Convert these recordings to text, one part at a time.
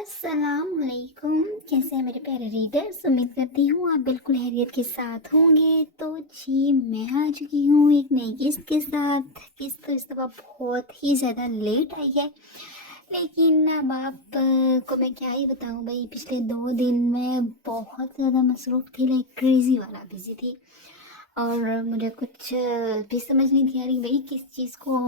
अस्सलाम वालेकुम। कैसे हैं मेरे प्यारे रीडर्स? उम्मीद करती हूँ आप बिल्कुल खैरियत के साथ होंगे। तो जी मैं आ चुकी हूँ एक नई किस्त के साथ। किस्त तो इस दफ़ा बहुत ही ज़्यादा लेट आई है, लेकिन अब आप को मैं क्या ही बताऊँ भाई। पिछले 2 दिन मैं बहुत ज़्यादा मसरूफ़ थी, लाइक क्रेज़ी वाला बिज़ी थी, और मुझे कुछ भी समझ नहीं थी आ रही भाई किस चीज़ को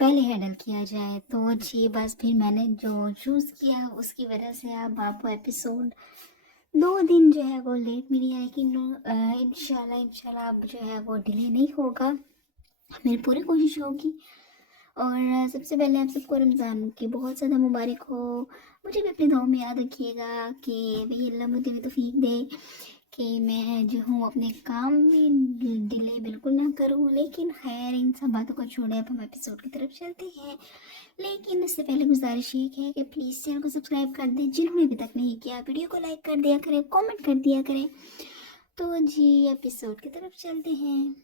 पहले हैंडल किया जाए। तो जी बस फिर मैंने जो चूज़ किया उसकी वजह से अब आपको एपिसोड 2 दिन जो है वो लेट मिली है, लेकिन इंशाल्लाह अब जो है वो डिले नहीं होगा, मेरी पूरी कोशिश होगी। और सबसे पहले आप सबको रमज़ान की बहुत ज़्यादा मुबारक हो। मुझे भी अपनी दुआ में याद रखिएगा कि भाई अल्लाह मुझे भी तौफीक दे कि मैं जो हूँ अपने काम में डिले बिल्कुल ना करूँ। लेकिन खैर इन सब बातों को छोड़े अब हम एपिसोड की तरफ चलते हैं। लेकिन इससे पहले गुजारिश ये है कि प्लीज़ चैनल को सब्सक्राइब कर दें जिन्होंने अभी तक नहीं किया, वीडियो को लाइक कर दिया करें, कमेंट कर दिया करें। तो जी एपिसोड की तरफ चलते हैं।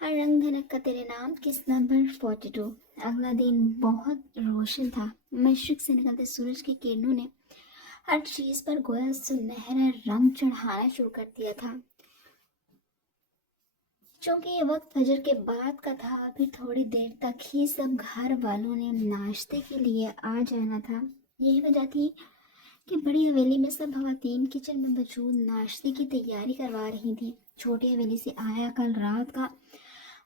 हर रंग धनक का तेरे नाम किस्त नंबर 42। अगला दिन बहुत रोशन था। मशरिक से निकलते सूरज की किरणों ने हर चीज पर गोया सुनहरा रंग चढ़ाना शुरू कर दिया था। चूंकि ये वक्त फजर के बाद का था, फिर थोड़ी देर तक ही सब घर वालों ने नाश्ते के लिए आ जाना था। यही वजह थी कि बड़ी हवेली में सब खवातीन किचन में मौजूद नाश्ते की तैयारी करवा रही थी। छोटी हवेली से आया कल रात का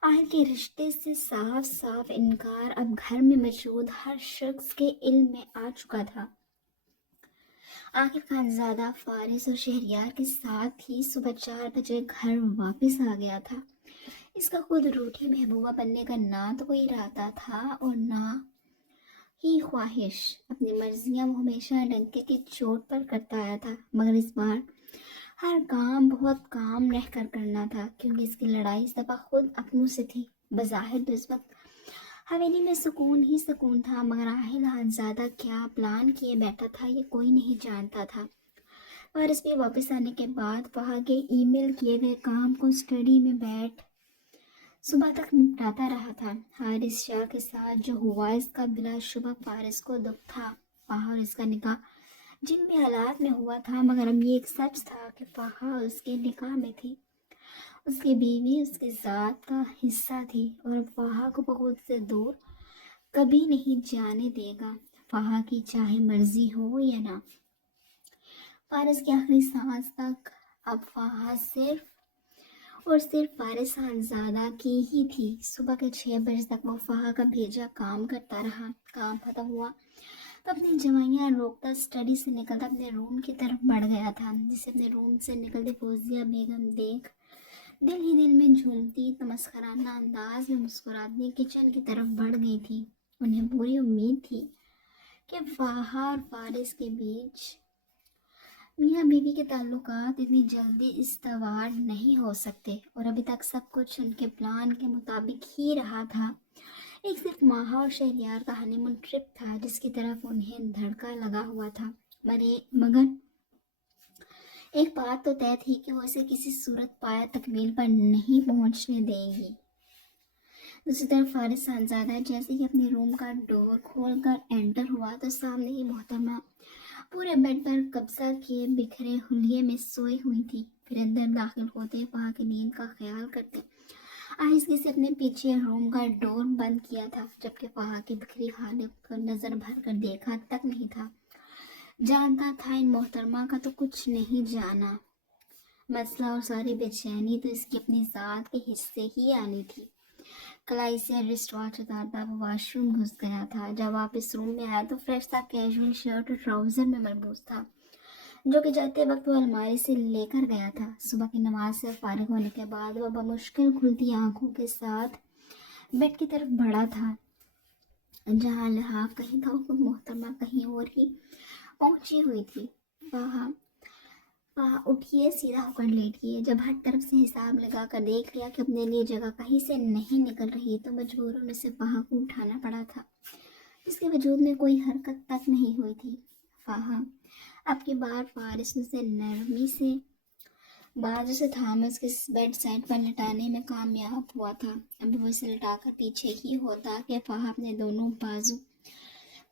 आहल के रिश्ते से साफ साफ इनकार अब घर में मौजूद हर शख्स के इल्म में आ चुका था। आखिर खानजादा फारिस और शहरियार के साथ ही सुबह 4 बजे घर वापस आ गया था। इसका खुद रूठी महबूबा बनने का ना तो कोई इरादा था और ना ही ख्वाहिश। अपनी मर्जियां वो हमेशा डंके की चोट पर करता आया था, मगर इस बार हर काम बहुत काम रह कर करना था, क्योंकि इसकी लड़ाई इस दफा खुद अपनों से थी। बज़ाहिर तो इस वक्त हवेली में सुकून ही सुकून था, मगर आहिल हानजादा क्या प्लान किए बैठा था ये कोई नहीं जानता था। वारिस भी वापस आने के बाद वहाँ के ईमेल किए गए काम को स्टडी में बैठ सुबह तक निपटाता रहा था। हारिस शाह के साथ जो हुआ इसका बिलाशुबा फारिस को दुख था। फाहा और इसका निकाह जिन भी हालात में हुआ था, मगर अब ये एक सच था कि फाहा उसके निकाह में थी। उसकी बीवी उसके ज़ात का हिस्सा थी और अब फाहा को बहुत से दूर कभी नहीं जाने देगा, फाहा की चाहे मर्जी हो या ना। फारिस की आखिरी सांस तक अब फाहा सिर्फ और सिर्फ फारिस खानजादा की ही थी। सुबह के 6 बजे तक वो फाहा का भेजा काम करता रहा। काम खत्म हुआ तो अपनी जवाइयाँ रोकता स्टडी से निकलता अपने रूम की तरफ बढ़ गया था, जिसे अपने रूम से निकलते फौजिया बेगम देख दिल ही दिल में झूमती तमस्खराना अंदाज में मुस्कुराती किचन की तरफ बढ़ गई थी। उन्हें पूरी उम्मीद थी कि फाहा और फारिस के बीच मियाँ बीवी के ताल्लुकात इतनी जल्दी इस्तवार नहीं हो सकते, और अभी तक सब कुछ उनके प्लान के मुताबिक ही रहा था। एक सिर्फ माहा और शहरियार का हनीमून ट्रिप था जिसकी तरफ उन्हें धड़का लगा हुआ था। मगर एक बात तो तय थी कि वो इसे किसी सूरत पाया तकमील पर नहीं पहुंचने देगी। दूसरी तरफ फारिस खानजादा जैसे ही अपने रूम का डोर खोलकर एंटर हुआ तो सामने ही मोहतरमा पूरे बेड पर कब्जा किए बिखरे हुलिये में सोई हुई थी। फिर अंदर दाखिल होते वहाँ की नींद का ख्याल करते आहिस्ते से अपने पीछे रूम का डोर बंद किया था, जबकि वहाँ की बिखरी हालत को नजर भर कर देखा तक नहीं था। जानता था इन मोहतरमा का तो कुछ नहीं जाना मसला, और सारी बेचैनी तो इसकी अपनी ज़ात के हिस्से ही आनी थी। कलाई से रिस्ट वॉच उतारता वो वॉशरूम घुस गया था। जब वापस रूम में आया तो फ्रेश था, कैजुअल शर्ट और ट्राउजर में मलबूस था, जो कि जाते वक्त वो अलमारी से लेकर गया था। सुबह की नमाज से फारिग होने के बाद वह बमुश्किल खुलती आंखों के साथ बेड की तरफ बढ़ा था, जहाँ लिहाफ कहीं था और मोहतरमा कहीं और ही पहुंची हुई थी। वहाँ उठिए, सीधा होकर लेटिए। जब हर तरफ से हिसाब लगा कर देख लिया कि अपने लिए जगह कहीं से नहीं निकल रही तो मजबूरन उसे वहाँ को उठाना पड़ा था, जिसके वजूद में कोई हरकत तक नहीं हुई थी। फाहा अब की बार फारिस उसे नरमी से बाजू से थामे उसके बेड साइड पर लिटाने में कामयाब हुआ था। अभी वो इसे लिटाकर पीछे ही होता कि फाहा अपने दोनों बाजू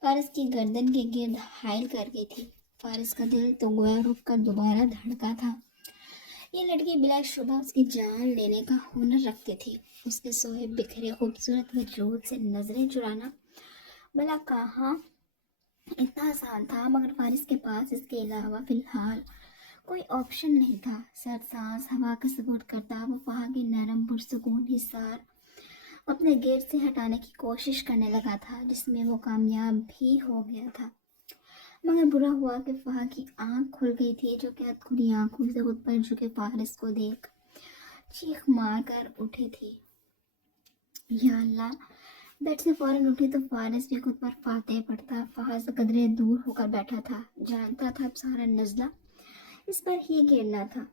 फारिस की गर्दन के गिर्द हाइल कर गई थी। फारिस का दिल तो गोया रुक कर दोबारा धड़का था। ये लड़की बिला शुबा उसकी जान लेने का हुनर रखती थी। उसके सोए बिखरे खूबसूरत वजूद से नजरें चुराना भला कहाँ इतना आसान था, मगर फारिस के पास इसके अलावा फिलहाल कोई ऑप्शन नहीं था। सर्द सांस हवा का सबूत करता वो वहाँ के नरम पुरसुकून हिसार अपने गेट से हटाने की कोशिश करने लगा था, जिसमें वो कामयाब भी हो गया था। मगर बुरा हुआ कि फहा की आंख खुल गई थी, जो कि खुली आंखों से खुद पर झुके फारिस को देख चीख मार कर उठी थी। या अल्लाह! बेड से फौरन उठी तो फारिस भी खुद पर फातेह पढ़ता फहा से कदरे दूर होकर बैठा था। जानता था अब सारा नजला इस पर ही गिरना था।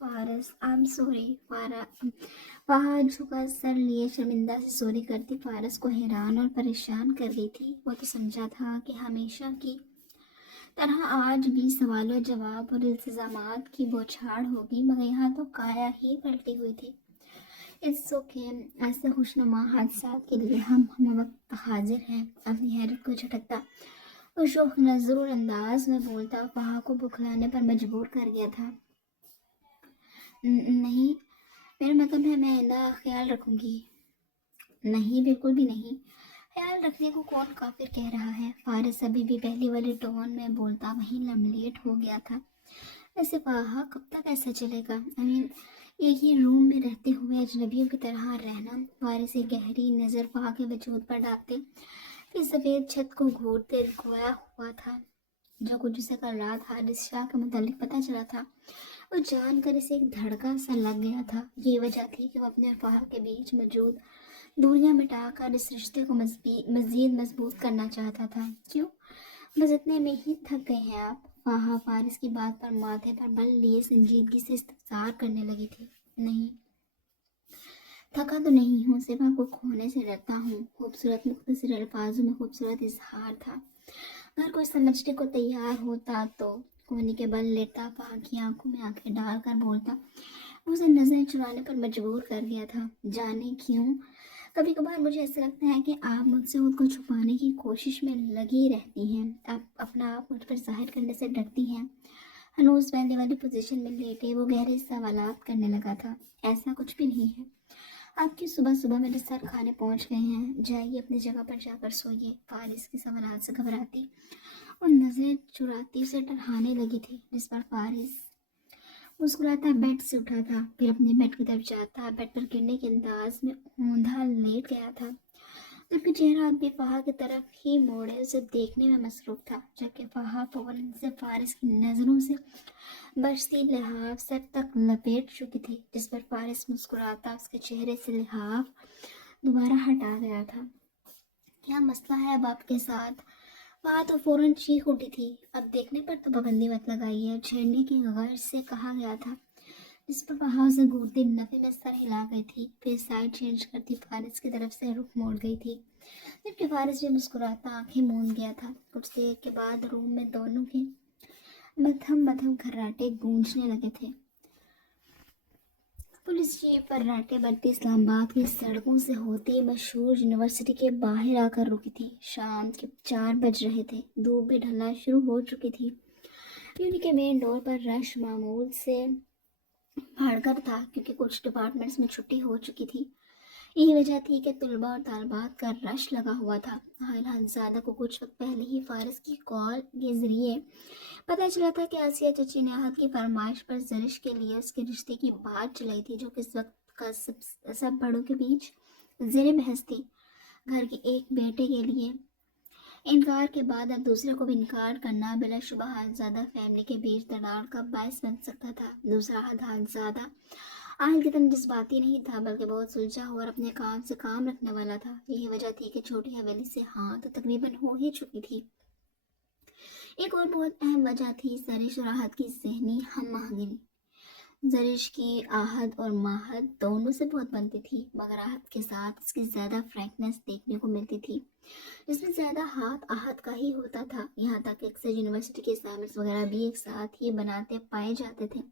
Faris, I am sorry. फहा झुका सर लिए शर्मिंदा से सॉरी करती फारिस को हैरान और परेशान कर गई थी। वो तो समझा था कि हमेशा की तरह आज भी सवालों जवाब और इल्तिजामात की बौछार होगी, मगर यहाँ तो काया ही पलटी हुई थी। इट्स ओके, ऐसे खुशनुमा हादसात के लिए हम वक्त हाजिर हैं। अपनी हैरत को झटकता और शोख नजरुल अंदाज में बोलता फहा को बुखलाने पर मजबूर कर गया था। नहीं, मेरा मतलब है मैं आइंदा ख्याल रखूंगी। नहीं, बिल्कुल भी नहीं। ख्याल रखने को कौन काफिर कह रहा है? फारिस अभी भी पहली वाली टोन में बोलता वहीं लमलेट हो गया था। वैसे फहा कब तक ऐसा चलेगा? एक ही रूम में रहते हुए अजनबियों की तरह रहना। फारिस एक गहरी नज़र फहा के वजूद पर डालते फिर सफ़ेद छत को घूरते खोया हुआ था। जो कुछ उसे कल रात हारिस शाह के मुतालिक पता चला था वो जानकर इसे एक धड़का सा लग गया था। ये वजह थी कि वो अपने और फहा के बीच मौजूद दूरियां मिटाकर इस रिश्ते को मज़ीद मजबूत करना चाहता था। क्यों? बस इतने में ही थक गए हैं आप? फहा फारिस की बात पर माथे पर बल लिए संजीदगी से इस्तफसार करने लगी थी। नहीं, थका तो नहीं हूँ, सिर्फ आपको खोने से डरता हूँ। खूबसूरत मुख्तसर अल्फाजों में खूबसूरत इजहार था। अगर कोई समझने को तैयार होता तो कोहनी के बल लेटा फहा की आंखों में आंखें डालकर बोलता। उसे नजरें चुराने पर मजबूर कर गया था। जाने क्यों कभी कभार मुझे ऐसा लगता है कि आप मुझसे खुद को छुपाने की कोशिश में लगी रहती हैं। आप अपना आप मुझ पर जाहिर करने से डरती हैं। हनूज पहले वाली पोजीशन में लेटे वो गहरे सवालात करने लगा था। ऐसा कुछ भी नहीं है। आपकी सुबह सुबह मेरे सर खाने पहुंच गए हैं। जाइए अपनी जगह पर जाकर सोइए। फारिस के सवालात से घबराती और नजरें चुराती उसे डराने लगी थी, जिस पर फारिस मुस्कुराता बेड से उठा था, फिर अपने बेड की तरफ जाता बेड पर गिरने के अंदाज में औंधा लेट गया था। जबकि चेहरा अब भी फहा की तरफ ही मोड़े उसे देखने में मसरूफ था, जबकि फहा फौरन से फारिस की नजरों से बरसती लिहाफ सर तक लपेट चुकी थी, जिस पर फारिस मुस्कुराता उसके चेहरे से लिहाफ दोबारा हटा गया था। क्या मसला है अब आपके साथ? वहाँ तो फौरन चीख उठी थी। अब देखने पर तो पाबंदी मत लगाइए, छेड़ने की गर्ज से कहा गया था, जिस पर वहाँ उसे घूरती नफे में सर हिला गई थी। फिर साइड चेंज करती फारिस की तरफ से रुख मोड़ गई थी, जबकि फारिस भी मुस्कुराता आंखें मूंद गया था। कुछ देर के बाद रूम में दोनों के मध्यम मध्यम खर्राटे गूंजने लगे थे। पुलिस जीप फर्राटे बढ़ती इस्लामाबाद की सड़कों से होती मशहूर यूनिवर्सिटी के बाहर आकर रुकी थी। शाम के 4 बज रहे थे। धूप भी ढलना शुरू हो चुकी थी। यूनि के मेन डोर पर रश मामूल से भड़कर था, क्योंकि कुछ डिपार्टमेंट्स में छुट्टी हो चुकी थी। यही वजह थी कि तलबा और तालबात का रश लगा हुआ था। हायल हंसादा को कुछ वक्त पहले ही फारिस की कॉल के जरिए पता चला था कि आसिया चची ने आहत की फरमाइश पर जरिश के लिए उसके रिश्ते की बात चलाई थी, जो कि इस वक्त का सब बड़ों के बीच ज़ेर बहस थी। घर के एक बेटे के लिए इनकार के बाद अब दूसरे को भी इनकार करना बिलाशुबा हालजादा फैमिली के बीच दरार का बायस बन सकता था। दूसरा हालजादा आहिल की तरह जज्बाती नहीं था, बल्कि बहुत सुलझा हुआ और अपने काम से काम रखने वाला था। यही वजह थी कि छोटी हवेली से हाँ तो तकरीबन हो ही चुकी थी। एक और बहुत अहम वजह थी जरिश और आहत की जहनी हम आहंगी। जरिश की आहत और माहत दोनों से बहुत बनती थी, मगर आहत के साथ इसकी ज़्यादा फ्रैंकनेस देखने को मिलती थी, जिसमें ज़्यादा हाथ आहत का ही होता था। यहाँ तक अक्सर यूनिवर्सिटी के असाइनमेंट्स वगैरह भी एक साथ ही बनाते पाए जाते थे।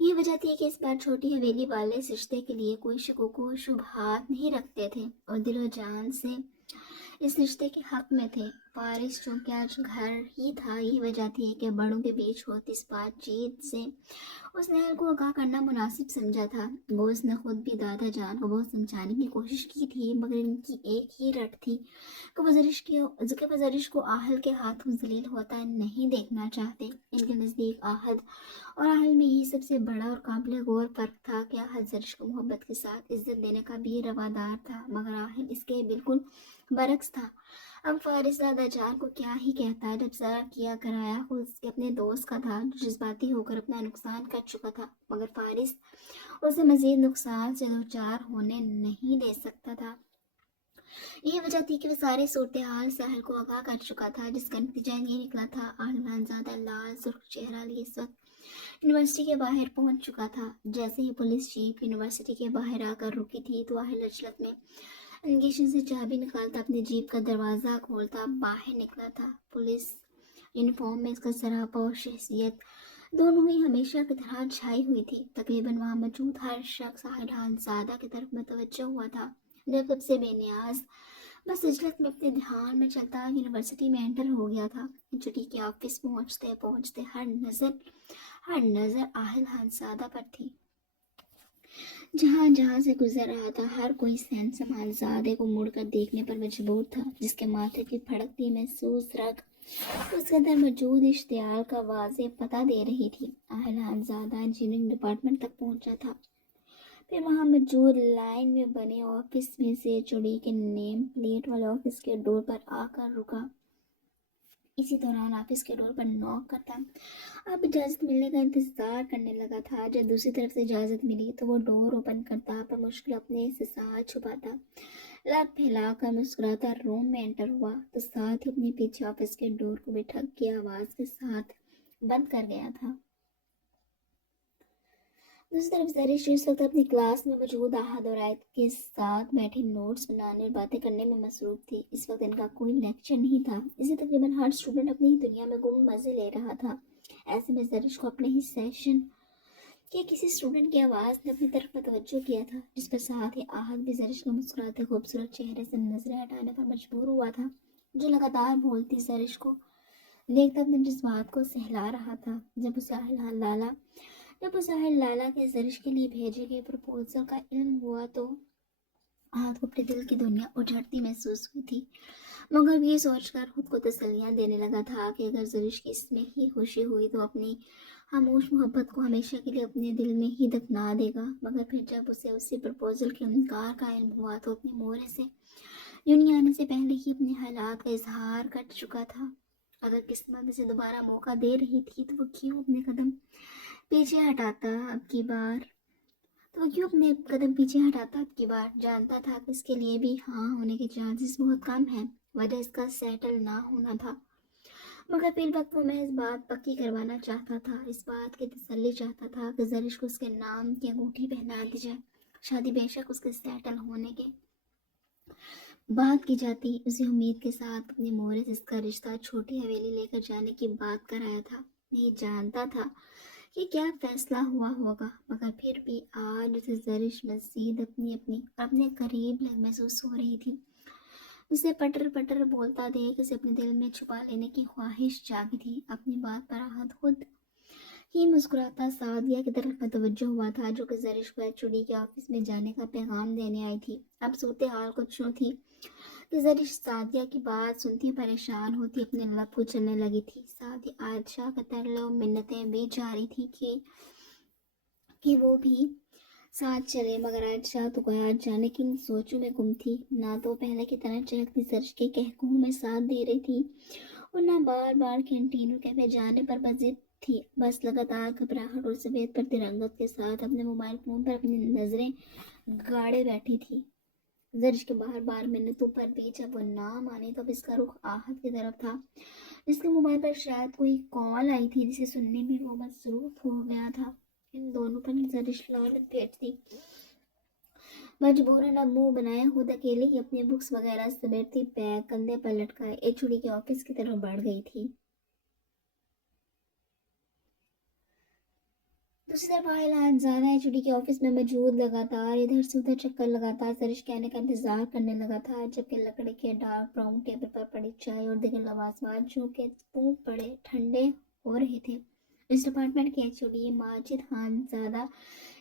ये वजह थी कि इस बार छोटी हवेली वाले इस रिश्ते के लिए कोई शुबहात नहीं रखते थे और दिलो जान से इस रिश्ते के हक में थे। फारिस चूंकि आज घर ही था, यही वजह थी कि बड़ों के बीच होती इस बातचीत से उसने अहल को आगाह करना मुनासिब समझा था। वो उसने खुद भी दादा जान को बहुत समझाने की कोशिश की थी, मगर इनकी एक ही रट थी कि वो जरिश को आहल के हाथों जलील होता नहीं देखना चाहते। इनके नज़दीक आहद और आहल में यही सबसे बड़ा और काबिल गौर फर्क था कि आहद जरिश को मोहब्बत के साथ इज्जत देने का भी रवादार था, मगर आहल इसके बिल्कुल बरक्स था। अब फारिस दादा जान को क्या ही कहता है, जब जरा किया कराया खुद उसके अपने दोस्त का था जो जज्बाती होकर अपना नुकसान कर चुका था, मगर फारिस उसे मजीद नुकसान से दो चार होने नहीं दे सकता था। यही वजह थी कि वह सारे सूरत हाल से अहल को आगाह कर चुका था, जिसका नतीजा ये निकला था। आहल ज्यादा लाल सुर्ख चेहरा लिए इस वक्त यूनिवर्सिटी के बाहर पहुंच चुका था। जैसे ही पुलिस जीप यूनिवर्सिटी के बाहर आकर रुकी थी तो आहल अचलत में अंगेशन से चाबी निकालता अपने जीप का दरवाज़ा खोलता बाहर निकला था। पुलिस यूनिफॉर्म में इसका सरापा और शख्सियत दोनों ही हमेशा की तरह छाई हुई थी। तकरीबन वहाँ मौजूद हर शख्स आहल खानज़ादा की तरफ मुतवज्जो हुआ था। जब सबसे बेनियाज बस इजलत में अपने ध्यान में चलता यूनिवर्सिटी में एंटर हो गया था, छुट्टी के ऑफिस पहुँचते पहुँचते हर नज़र आहल खानज़ादा पर थी। जहाँ जहाँ से गुजर रहा था हर कोई सहन समालजादे को मुड़कर देखने पर मजबूर था, जिसके माथे की फड़कती महसूस रग उसके अंदर मौजूद इश्तियाल का वाज़े पता दे रही थी। आहल खानज़ादा इंजीनियरिंग डिपार्टमेंट तक पहुंचा था, फिर वहां मौजूद लाइन में बने ऑफिस में से चुड़ी के नेम प्लेट वाले ऑफिस के डोर पर आकर रुका। इसी दौरान ऑफिस के डोर पर नॉक करता। अब इजाज़त मिलने का इंतज़ार करने लगा था। जब दूसरी तरफ से इजाज़त मिली तो वो डोर ओपन करता, पर मुश्किल अपने से साथ छुपाता। लाख फैलाकर मुस्कुराता रूम में एंटर हुआ तो साथ ही अपने पीछे ऑफिस के डोर को भी ठक की आवाज़ के साथ बंद कर गया था। दूसरी तरफ जरीश इस वक्त अपनी क्लास में मौजूद आहद और आयत के साथ बैठे नोट्स बनाने और बातें करने में मसरूफ थी। इस वक्त इनका कोई लेक्चर नहीं था, इसे तकरीबन हर स्टूडेंट अपनी ही दुनिया में गुम मजे ले रहा था। ऐसे में जरीश को अपने ही सेशन के किसी स्टूडेंट की आवाज़ ने अपनी तरफ मुतवज्जो किया था, जिस पर साथ ही आहद भी जरीश के मुस्कुराते खूबसूरत चेहरे से नजरें हटाने पर मजबूर हुआ था, जो लगातार बोलती जरीश को देखता अपने जज्बात को सहला रहा था। जब उसे लाला के जरिश के लिए भेजे गए प्रपोजल का इल्म हुआ तो आहद को अपने दिल की दुनिया उजड़ती महसूस हुई थी, मगर ये सोचकर खुद को तसल्लियां देने लगा था कि अगर जरिश की इसमें ही खुशी हुई तो अपनी खामोश मोहब्बत को हमेशा के लिए अपने दिल में ही दफना देगा। मगर फिर जब उसे उसी प्रपोजल के इनकार का इल्म हुआ तो अपने मोहरे से यूं आने से पहले ही अपने हालात का इजहार कर चुका था। अगर किस्मत इसे दोबारा मौका दे रही थी तो वो क्यों अपने कदम पीछे हटाता अब की बार जानता था कि इसके लिए भी हाँ होने के चांसेस बहुत कम हैं। वजह इसका सेटल ना होना था, मगर फिर वक्त वो महज बात पक्की करवाना चाहता था। इस बात की तसल्ली चाहता था कि जरिश को उसके नाम की अंगूठी पहना दी जाए। शादी बेशक उसके सेटल होने के बात की जाती, उसी उम्मीद के साथ अपने मोहरे से इसका रिश्ता छोटी हवेली लेकर जाने की बात कराया था। नहीं जानता था कि क्या फैसला हुआ होगा, मगर फिर भी आज उसे जरिश मजीद अपने करीब महसूस हो रही थी। उसे पटर पटर बोलता देख उसे अपने दिल में छुपा लेने की ख्वाहिश जागी थी। अपनी बात पर आहद खुद ही मुस्कुराता सादिया की तरफ मुतवज्जो हुआ था, जो कि जरिश को चुड़ी के ऑफिस में जाने का पैगाम देने आई थी। अब सूरत हाल कुछ यूं थी कि जरिश सादिया की बात सुनती परेशान होती अपने लब को चलने लगी थी। साथ ही आयशा का तरले और मिन्नतें भी जारी थी कि वो भी साथ चले, मगर आयशा तो गया जाने की सोचों में गुम थी। ना तो पहले की तरह चहकती जरिश के कहकहों में साथ दे रही थी और ना बार बार कैंटीन और कैफे जाने पर बजिद थी। बस लगातार घबराहट और सफेद पर तिरंगत के साथ अपने मोबाइल फोन पर अपनी नजरें गाड़े बैठी थी। जरिश के बार बार मिन्नतों पर भी जब वो ना माने तब इसका रुख आहद की तरफ था, जिसके मोबाइल पर शायद कोई कॉल आई थी जिसे सुनने में वो मसरूफ हो गया था। इन दोनों पर जरिश लानत फेंकती मजबूरन अब मुंह बनाए खुद अकेले ही अपने बुक्स वगैरह समेटती बैग कंधे पर लटकाए एक छुड़ी के ऑफिस की तरफ बढ़ गई थी। दूसरी तरफ आयल ज़्यादा एचडी के ऑफिस में मौजूद, लगातार इधर से उधर चक्कर लगातार सरिश के आने का इंतजार करने लगा था, जबकि लकड़ी के डार्क ब्राउन टेबल पर पड़ी चाय और दिखे लवाजमात जो के टूट पड़े ठंडे हो रहे थे। इस डिपार्टमेंट के एचओडी माजिद खान ज़्यादा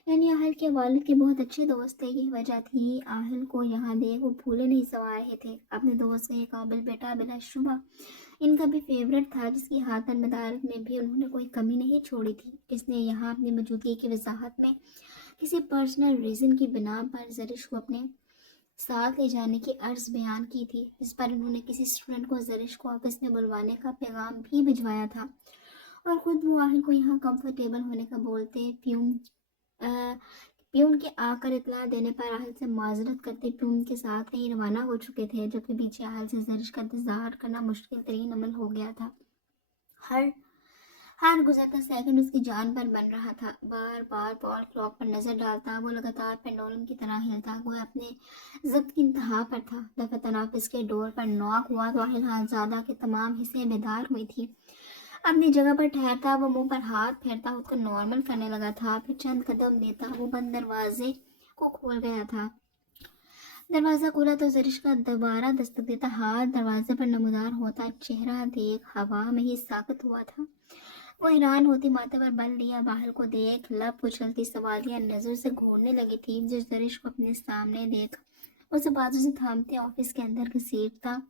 यानी आहिल के वालिद के बहुत अच्छे दोस्त थे। यही वजह थी आहिल को यहाँ देख वो भूले नहीं समा रहे थे अपने दोस्त का ये काबिल बेटा बिलाशुबा इनका भी फेवरेट था, जिसकी हाथन मदारत में भी उन्होंने कोई कमी नहीं छोड़ी थी। इसने यहाँ अपनी मौजूदगी की वजाहत में किसी पर्सनल रीज़न की बिना पर जरिश को अपने साथ ले जाने की अर्ज बयान की थी, जिस पर उन्होंने किसी स्टूडेंट को जरिश को ऑफिस में बुलवाने का पैगाम भी भिजवाया था और ख़ुद वो आहिल को यहाँ कंफर्टेबल होने का बोलते प्यून के आकर इतला देने पर आहिल से माजरत करते प्यून के साथ कहीं रवाना हो चुके थे, जबकि पीछे आहिल से जरिश का इंतजार करना मुश्किल तरीन अमल हो गया था। हर हर गुजरता सेकंड उसकी जान पर बन रहा था। बार बार वॉल क्लॉक पर नजर डालता वो लगातार पेंडुलम की तरह हिलता, वो अपने जब्त की इंतहा पर था। दफतन ऑफिस के डोर पर नॉक हुआ तो आहिल हालजादा के तमाम हिस्से बेदार हुई थी। अपनी जगह पर ठहरता वो मुंह पर हाथ फेरता खुद को नॉर्मल करने लगा था, फिर चंद कदम देता वो बंद दरवाजे को खोल गया था। दरवाज़ा खोला तो जरिश का दोबारा दस्तक देता हाथ दरवाजे पर नमूदार होता चेहरा देख हवा में ही साकत हुआ था। वो हैरान होती माथे पर बल लिया बाहर को देख लब उछलती सवालिया नजर से घूरने लगी थी, जो जरिश को अपने सामने देख उसे बाजू से थामते ऑफिस के अंदर घसीटता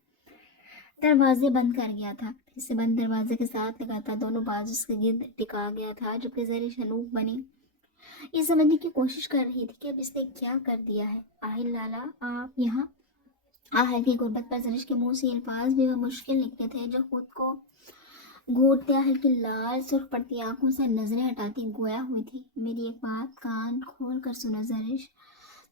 दरवाजे बंद कर गया था। इसे बंद दरवाजे के साथ लगाता दोनों बाजू से गिर्द टिका गया था, जबकि जरिश अनूप बनी ये समझने की कोशिश कर रही थी कि अब इसने क्या कर दिया है। आहिल लाला आप यहाँ। आहिल की गुर्बत पर जरिश के मुंह से अल्फाज भी वह मुश्किल निकले थे, जो खुद को घूरते आहिल की लाल सुर्ख पड़ती आंखों से नजरें हटाती गोया हुई थी। मेरी एक बात कान खोल कर सुनो जरिश,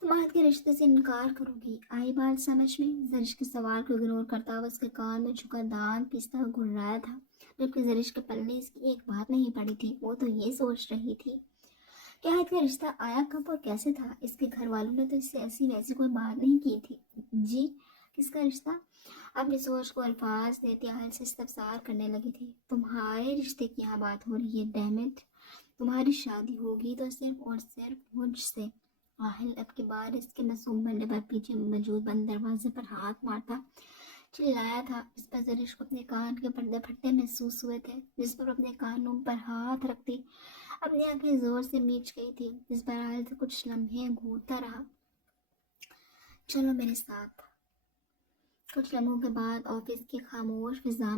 तुम आहिल के रिश्ते से इनकार करोगी, आई बात समझ में? जरिश के सवाल को इग्नोर करता हुआ उसके कान में झुका दांत पीसता हुआ घुर्राया था, जबकि जरिश के पल्ले इसकी एक बात नहीं पड़ी थी। वो तो ये सोच रही थी कि आहिल का रिश्ता आया कब और कैसे था। इसके घर वालों ने तो इससे ऐसी वैसी कोई बात नहीं की थी। जी किसका रिश्ता? अपनी सोच को अल्फाज देती आहिल से इस्तफसार करने लगी थी। तुम्हारे रिश्ते की यहाँ बात हो रही है, डैमिट। तुम्हारी शादी होगी तो सिर्फ और सिर्फ मुझसे। आहिल अब की बार इसके मासूम बंदे पर पीछे मौजूद बंद दरवाजे पर हाथ मारता चिल्लाया था। इस पर जरिश को अपने कान के पर्दे फटते महसूस हुए थे, जिस पर अपने कानों पर हाथ रखती अपनी आंखें जोर से मीच गई थी। इस पर आहिल से कुछ लम्हे घूरता रहा। चलो मेरे साथ। कुछ लम्हों के बाद ऑफिस की खामोश फिजा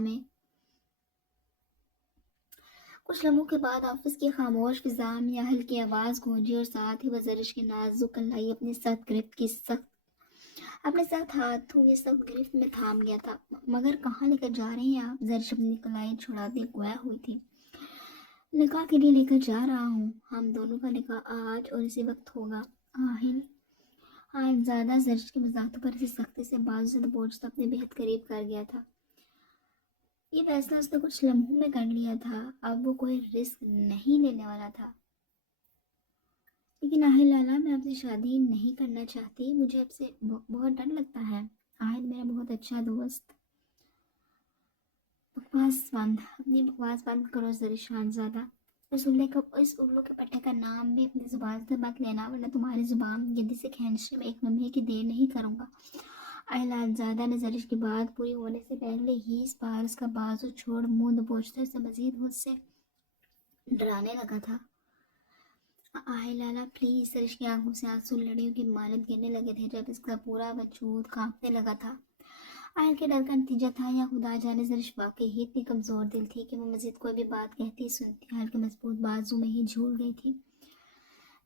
में आहिल की आवाज़ गूंजी और साथ ही वह जरिश की नाजुक कलाई अपने सख्त हाथों की सख्त गिरफ्त में थाम गया था। मगर कहाँ लेकर जा रहे हैं आप? जरिश अपनी कलाई छुड़ाते गोया हुई थी। निकाह के लिए लेकर जा रहा हूँ। हम दोनों का निकाह आज और इसी वक्त होगा। आहिल ज़्यादा जरिश की वजाहतों पर इसी सख्ती से बाजू से दबोचता अपने बेहद करीब कर गया था। ये फैसला उसने कुछ लम्हों में कर लिया था। अब वो कोई रिस्क नहीं लेने वाला था। लेकिन आहिल लाला, मैं आपसे शादी नहीं करना चाहती, मुझे आपसे बहुत डर लगता है। आहिल मेरा बहुत अच्छा दोस्त। अपनी बकवास बंद करो जरिश खानज़ादा। इस उल्लू के पट्टे का नाम भी अपनी जुबान से मत लेना, वरना तुम्हारी जुबान गद्दी से खींचने में एक लम्हे की देर नहीं करूँगा। आहिल ने जरिश की बात पूरी होने से पहले ही इस बार उसका बाजू छोड़ मुंह दबोचते उसे मजीद मुझसे डराने लगा था। आहिल लाला प्लीज। जरिश की आंखों से आंसू लड़ियों की मानद गिरने लगे थे, जब इसका पूरा वजूद कांपने लगा था। आहिल के डर का नतीजा था या खुदा जाने जरिश वाकई ही इतनी कमज़ोर दिल थी कि वो मजीद कोई भी बात कहती सुनती आहिल के मजबूत बाजू में ही झूल गई थी।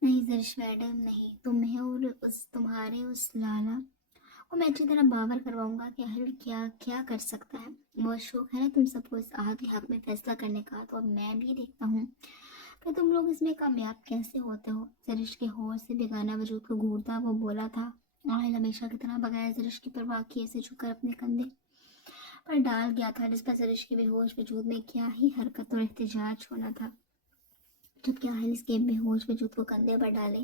नहीं जरिश मैडम नहीं, तुम्हें और तुम्हारे उस लाला को मैं अच्छी तरह बावर करवाऊंगा कि आहिल क्या क्या कर सकता है। बहुत शौक है ना तुम सबको इस आहत के हक में फैसला करने का, तो अब मैं भी देखता हूँ कि तुम लोग इसमें कामयाब कैसे होते हो। जरिश के होश से बेगाना वजूद को घूरता वो बोला था। आहिल हमेशा की तरह बगैर जरिश की परवाह किए से झुककर अपने कंधे पर डाल गया था, जिस पर जरिश के बेहोश वजूद में क्या ही हरकत और एहतजाज होना था। जबकि आहिल इसके बेहोश वजूद को कंधे पर डाले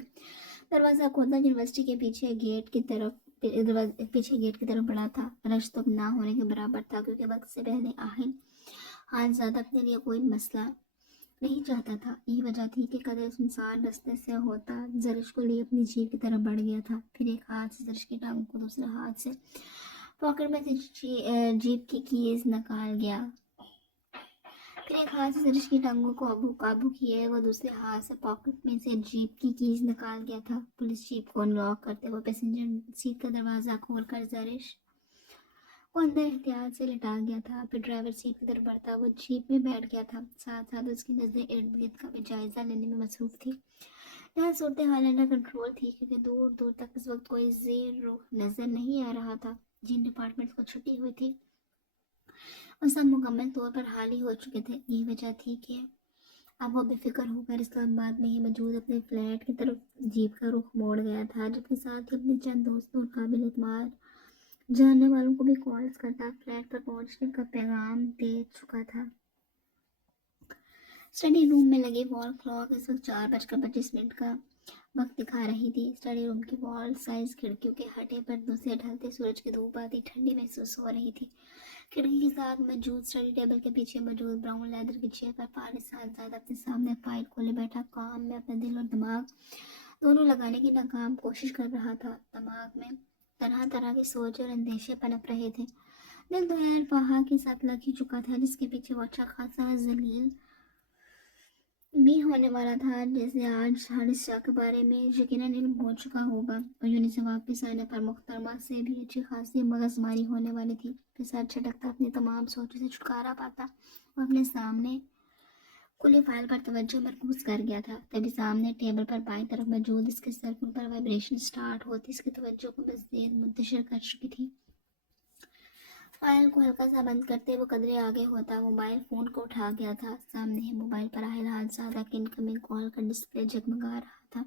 दरवाज़ा खोलता यूनिवर्सिटी के पीछे गेट की तरफ बढ़ा था। रश तो ना होने के बराबर था, क्योंकि वक्त से पहले आहिल खानज़ादा अपने लिए कोई मसला नहीं चाहता था। यही वजह थी कि कदर सुनसान रास्ते से होता जरिश को लिए अपनी जीप की तरफ बढ़ गया था। फिर एक हाथ से जरिश की टांग को दूसरे हाथ से पॉकेट में से जीप की कीज निकाल गया। फिर एक हाथ से जरिश की टांगों को काबू किए वो दूसरे हाथ से पॉकेट में से जीप की कीज निकाल गया था। पुलिस जीप को अनलॉक करते हुए पैसेंजर सीट का दरवाजा खोलकर जरिश वो अंदर एहतियात से लिटा गया था। फिर ड्राइवर सीट की तरफ बढ़ता वो जीप में बैठ गया था। साथ साथ उसकी नजरें इर्द गिर्द का भी जायजा लेने में मसरूफ थी। यहाँ सूरत हाल अंडर कंट्रोल थी क्योंकि दूर दूर तक इस वक्त कोई जेर रुख नजर नहीं आ रहा था। जिन डिपार्टमेंट्स को छुट्टी हुई थी वो सब मुकम्मल तौर पर हाली हो चुके थे। यही वजह थी कि अब वो बेफिक्र होकर इस्लामाबाद में ही मौजूद अपने फ्लैट की तरफ जीप का रुख मोड़ गया था, जबकि साथ ही अपने चंद दोस्तों और काबिल एतमाद जानने वालों को भी कॉल्स करता फ्लैट पर पहुंचने का पैगाम दे चुका था। स्टडी रूम में लगी वॉल क्लॉक इस वक्त 4:25 का वक्त दिखा रही थी। स्टडी रूम की वॉल साइज खिड़कियों के हटे पर्दों से ढलते सूरज की धूप आती ठंडी महसूस हो रही थी। खिड़की के साथ मौजूद स्टडी टेबल के पीछे मौजूद ब्राउन लेदर की चेयर पर फारिस साहब अपने सामने फाइल खोले बैठा काम में अपना दिल और दिमाग दोनों लगाने की नाकाम कोशिश कर रहा था। दिमाग में तरह तरह के सोच और अंदेशे पनप रहे थे। दिल तो यार पहाड़ के साथ लग ही चुका था, जिसके पीछे वो अच्छा खासा जलील भी होने वाला था। जैसे आज हारिस शाह के बारे में यकीनन इल्म हो चुका होगा और यूनि से वापस आने पर मुख्तरमा से भी अच्छी खासी मगजमारी होने वाली थी। फिर सर झटकता अपनी तमाम सोचों से छुटकारा पाता वो अपने सामने खुली फाइल पर तवज्जो मरकूज कर गया था। तभी सामने टेबल पर बाईं तरफ मौजूद इसके सर्कुल पर वाइब्रेशन स्टार्ट होती इसकी तवज्जो को मज़ीद मुंतशिर कर चुकी थी। फाइल को हल्का सा बंद करते वो कदरे आगे होता मोबाइल फोन को उठा गया था। सामने ही मोबाइल पर हाल ज़्यादा की इनकमिंग कॉल का डिस्प्ले जगमगा रहा था।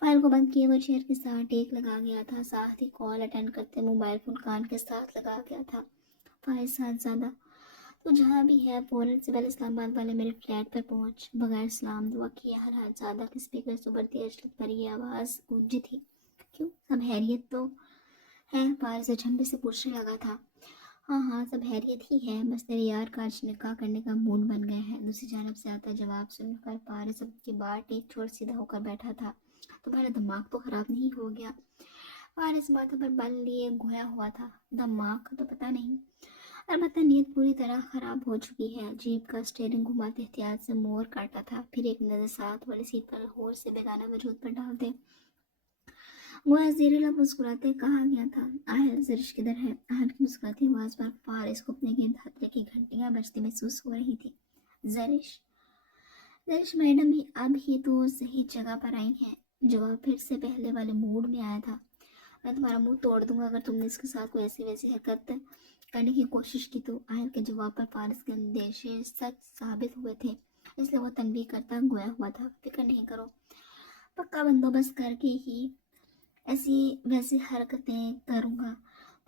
फाइल को बंद किए वो चेयर के साथ टेक लगा गया था। साथ ही कॉल अटेंड करते मोबाइल फोन कान के साथ लगा गया था। फाइल ज़्यादा तो जहाँ भी है फौरन से पहले इस्लामाबाद वाले मेरे फ्लैट पर पहुँच। बगैर सलाम दुआ किए ज़्यादा के स्पीकर से उभरती अजलत भरी आवाज़ गूंजी थी। क्यों सब हैरियत तो है? फारिस से झंबे से पूछने लगा था। हाँ हाँ सब हैरियत ही है, बस तेरे यार का आज निकाह करने का मूड बन गया है। दूसरी जानब से आता जवाब सुनकर पारिस की बात एक छोर सीधा होकर बैठा था। तुम्हारा दिमाग तो खराब नहीं हो गया? पारिस माथे पर बल लिए घोया हुआ था। दिमाग का तो पता नहीं, अलबत्ता नीयत पूरी तरह खराब हो चुकी है। जीप का स्टीयरिंग घुमाते एहतियात से मोड़ काटा था। फिर एक नजर साथ वाली सीट पर होश से बेगाना वजूद पर डालते वह ज़ेरे मुस्कुराते कहा गया था, आहल जरिश किधर है? आहल की मुस्कुराती आवाज़ पर फारिस को अपने गिर्द खतरे की घंटियां बजती महसूस हो रही थी। जरिश जरिश मैडम ही अब ही तो सही जगह पर आई हैं। जवाब फिर से पहले वाले मूड में आया था। मैं तुम्हारा मुंह तोड़ दूंगा अगर तुमने इसके साथ कोई ऐसी वैसी हरकत करने की कोशिश की तो। आहल के जवाब पर फारिस के अंदेशे सच साबित हुए थे, इसलिए वो तनबीह करता गोया हुआ था। फिक्र नहीं करो, पक्का बंदोबस्त करके ही ऐसी वैसी हरकतें करूँगा।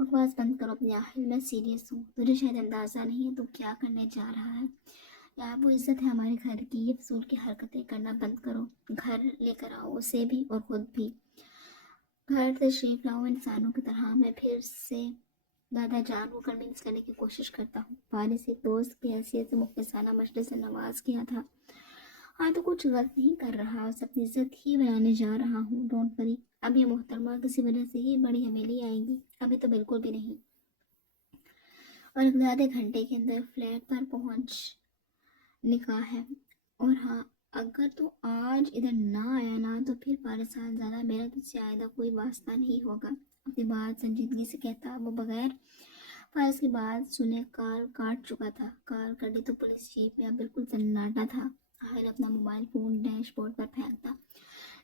बकवास बंद करो अपनी आहिल, मैं सीरियस हूँ। तुझे शायद अंदाज़ा नहीं है तू क्या करने जा रहा है। यार वो इज्जत है हमारे घर की, ये फजूल की हरकतें करना बंद करो। घर लेकर आओ उसे भी और खुद भी। घर तशरीफ लाओ इंसानों की तरह। मैं फिर से दादा जान को कन्विंस करने की कोशिश करता हूँ। फारिस एक दोस्त की हैसियत से मुख्लिसाना मशरे से नवाज किया था। हाँ तो कुछ गलत नहीं कर रहा, उसे अपनी इज्जत ही बनाने जा रहा हूँ। डोंट वरी, अब ये मोहतरमा किसी वजह से ही बड़ी हवेली आएगी, अभी तो बिल्कुल भी नहीं। और एक आधे घंटे के अंदर फ्लैट पर पहुँच निकाह है। और हाँ, अगर तो आज इधर ना आया ना तो फिर 5 साल ज़्यादा मेरा तुझसे आयदा कोई वास्ता नहीं होगा। अपनी बात संजीदगी से कहता वो बगैर फारिस की बात सुने कार काट चुका था। कार कटी तो पुलिस जीप में अब बिल्कुल सन्नाटा था। आहल अपना मोबाइल फोन डैशबोर्ड पर फेंकता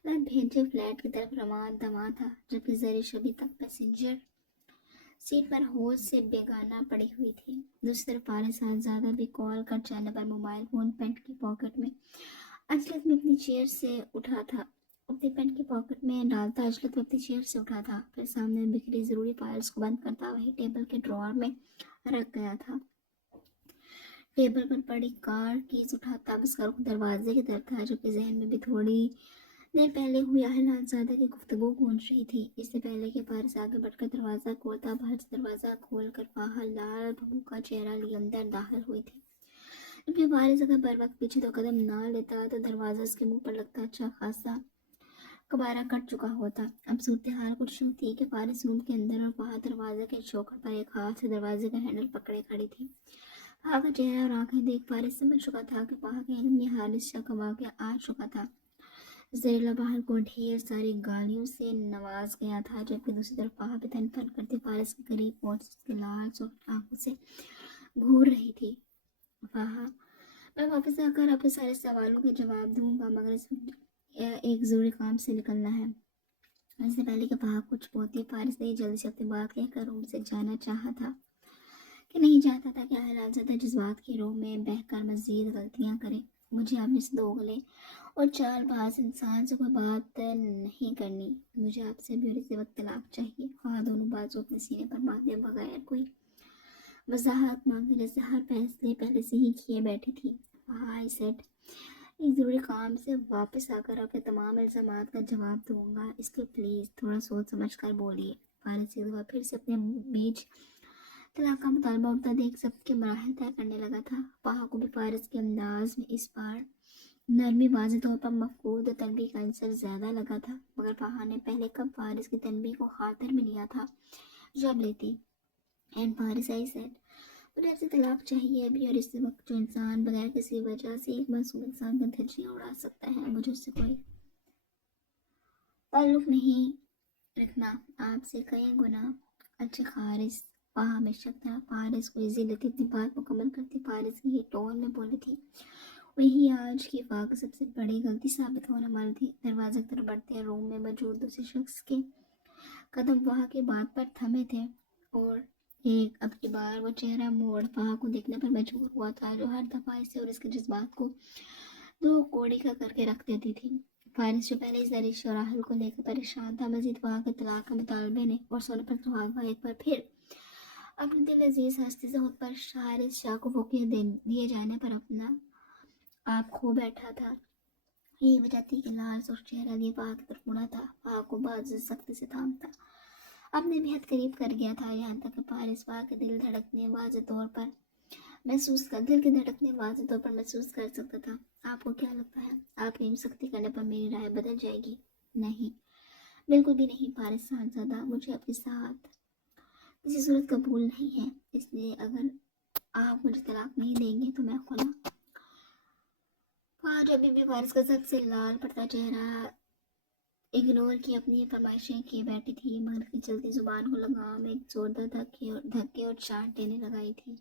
लग भेजे फ्लैट की तरफ रवान दवा था, जबकि जरिश अभी तक पैसेंजर सीट पर होश से बेगाना पड़ी हुई थी। दूसरी तरफ फारिस ज़्यादा भी कॉल कर जाने पर मोबाइल फोन पैंट की पॉकेट में अजलत में अपनी चेयर से उठा था। अपनी पैंट की पॉकेट में डालता अजलत में अपनी चेयर से उठा था। फिर सामने बिखरी ज़रूरी फाइल्स को बंद करता वही टेबल के ड्रॉअर में रख गया था। टेबल पर पड़ी कार कीज उठाता अब उसका रुख दरवाजे की तरफ था, जो कि जहन में भी थोड़ी देर पहले हुई ज़्यादा की गुफ्तगू गूंज रही थी। इससे पहले कि फारिस आगे बढ़कर दरवाज़ा खोलता, बाहर से दरवाज़ा खोल कर फाहा लाल भभू का चेहरा लिए अंदर दाखिल हुई थी। जबकि फारिस अगर बर वक्त पीछे दो कदम ना लेता तो दरवाजा उसके मुंह पर लगता अच्छा खासा कबारा कट चुका होता। अब सूरत हाल कुछ यूं थी कि फारिस रूम के अंदर और बाहर दरवाजे के चौखट पर एक हाथ से दरवाजे का हैंडल पकड़े खड़ी थी। वहाँ का चेहरा और आंखें देख फारिस समझ चुका था कि वहाँ के इल्म में हारिस शक वाक़या आ चुका था। जहरीला बाहर को ढेर सारी गालियों से नवाज गया था, जबकि दूसरी तरफ वहाँ पे तन फन करती फारिस के करीब पहुंच उसकी लाल सुर्ख आंखों से घूर रही थी। वहाँ मैं वापस आकर आपके सारे सवालों के जवाब दूंगा, मगर इस एक ज़रूरी काम से निकलना है। इससे पहले कि वहाँ कुछ बोलती फारिस ने जल्दी से अपनी बात कहकर रूम से जाना चाहा था कि नहीं चाहता था कि हैरानज़दा जज्बात के रूम में बहकर मज़ीद गलतियाँ करे। मुझे आपने से दोगले और चालबाज इंसान से कोई बात नहीं करनी। मुझे आपसे भी और इसी वक्त तलाक चाहिए। वहाँ दोनों बाजू अपने सीने पर बांधे बगैर कोई वजाहत मांगे जैसे हर फैसले पहले से ही किए बैठी थी। वहाँ आई सेट एक ज़रूरी काम से वापस आकर आपके तमाम इल्ज़ामात का जवाब दूंगा, इसलिए प्लीज़ थोड़ा सोच समझ कर बोलिए। फारिस एक बार फिर से अपने बीच तलाक का मुतालबा उठता देख सबके मराहल तय करने लगा था। वहाँ को भी फारिस के अंदाज में इस बार नरमी वाज़ेह तौर पर मफकूद तनबीह का अंसर ज़्यादा लगा था, मगर फहा ने पहले कब फारिस की तनबीह को खातिर में लिया था जब लेती। एंड फारिस आई सेड मुझे आपसे तलाक चाहिए अभी और इस वक्त। जो इंसान बगैर किसी वजह से एक मासूम इंसान का धज्जियाँ उड़ा सकता है, मुझे उससे कोई ताल्लुक नहीं रखना। आपसे कई गुना अच्छे फारिस। वहाँ में शक था। फारिस को इजी लेती अपनी बात मुकम्मल करती फारिस की ये टोन में बोली थी। वही आज की वाक़ सबसे बड़ी गलती साबित होने वाली थी। दरवाजे की तरफ बढ़ते रूम में मौजूद दूसरे शख्स के कदम वहाँ की बात पर थमे थे और एक अब की बार वो चेहरा मोड़ वहाँ को देखने पर मजबूर हुआ था, जो हर दफ़ा इसे और इसके जज्बात को दो कोड़ी का करके रख देती थी। फारिस जो पहले इस दरिश और राहुल को लेकर परेशान था, मजीद वहाँ के तलाक के मुतालबे ने और सोने पर सुहागा एक बार फिर अपने दिल अजीज हस्ती से खुद पर हारिस शाह को फोकिया दिए जाने पर अपना आप खो बैठा था। यही वजह थी कि लाल सुर्ख चेहरा लिए वहाँ की तरफ मुड़ा था, वहाँ को बाजू सख्ती से थामता अपने बेहद करीब कर गया था, यहाँ तक कि फारिस वहाँ के दिल धड़कने वाज़े तौर पर महसूस कर सकता था। आपको क्या लगता है आपकी यूं सख्ती करने पर मेरी राय बदल जाएगी? नहीं, बिल्कुल भी नहीं फारिस साहबजादा, मुझे आपके साथ किसी सूरत कबूल नहीं है, इसलिए अगर आप मुझे तलाक नहीं देंगे तो मैं खुला। आज अभी भी फारिस का सबसे लाल पड़ता चेहरा इग्नोर की अपनी फरमाइशें किए बैठी थी, मगर की चलती जुबान को लगाम एक जोरदार धक्के और चाट देने लगाई थी।